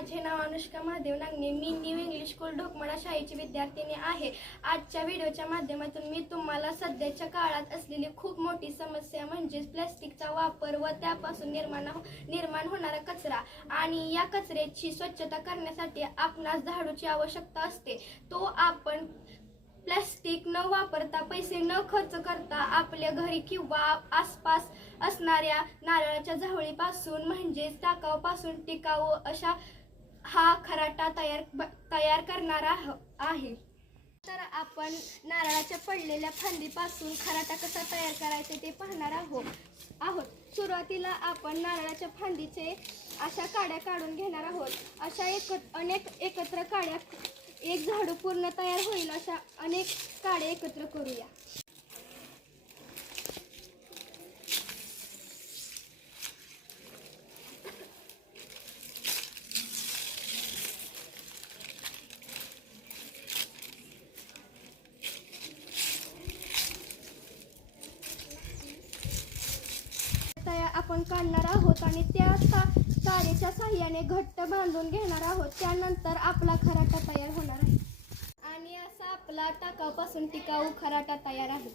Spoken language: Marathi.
माझे नाव अनुष्का महादेव नागणे. मी न्यू इंग्लिश स्कूल ढोकमडा शाळेची विद्यार्थिनी आहे. आजच्या व्हिडिओच्या माध्यमातून मी तुम्हाला सध्याच्या काळात असलेली खूप मोठी समस्या म्हणजेच प्लास्टिकचा वापर व त्यापासून निर्माण होणारा कचरा आणि या कचऱ्याची स्वच्छता करण्यासाठी आपणास झाडूची आवश्यकता असते. तो आपण प्लास्टिक न वापरता, पैसे न खर्च करता आपल्या घरी किंवा आसपास असणाऱ्या नारळाच्या झावळीपासून म्हणजेच टाकाऊपासून टिकाऊ अशा हा खराटा तयार करणारा आहे. तर आपण नारळाच्या पडलेल्या फांदीपासून खराटा कसा तयार करायचा ते पाहणार आहोत. सुरुवातीला आपण नारळाच्या फांदीचे अशा काड्या काढून घेणार आहोत. अशा अनेक एकत्र काड्या, एक झाडू पूर्ण तयार होईल अशा अनेक काड्या एकत्र करूया. आपण काढणार आहोत आणि त्या काडीच्या साह्याने घट्ट बांधून घेणार आहोत. त्यानंतर आपला खराटा तयार होणार आहे आणि असा आपला टाकाऊपासून टिकाऊ खराटा तयार आहे.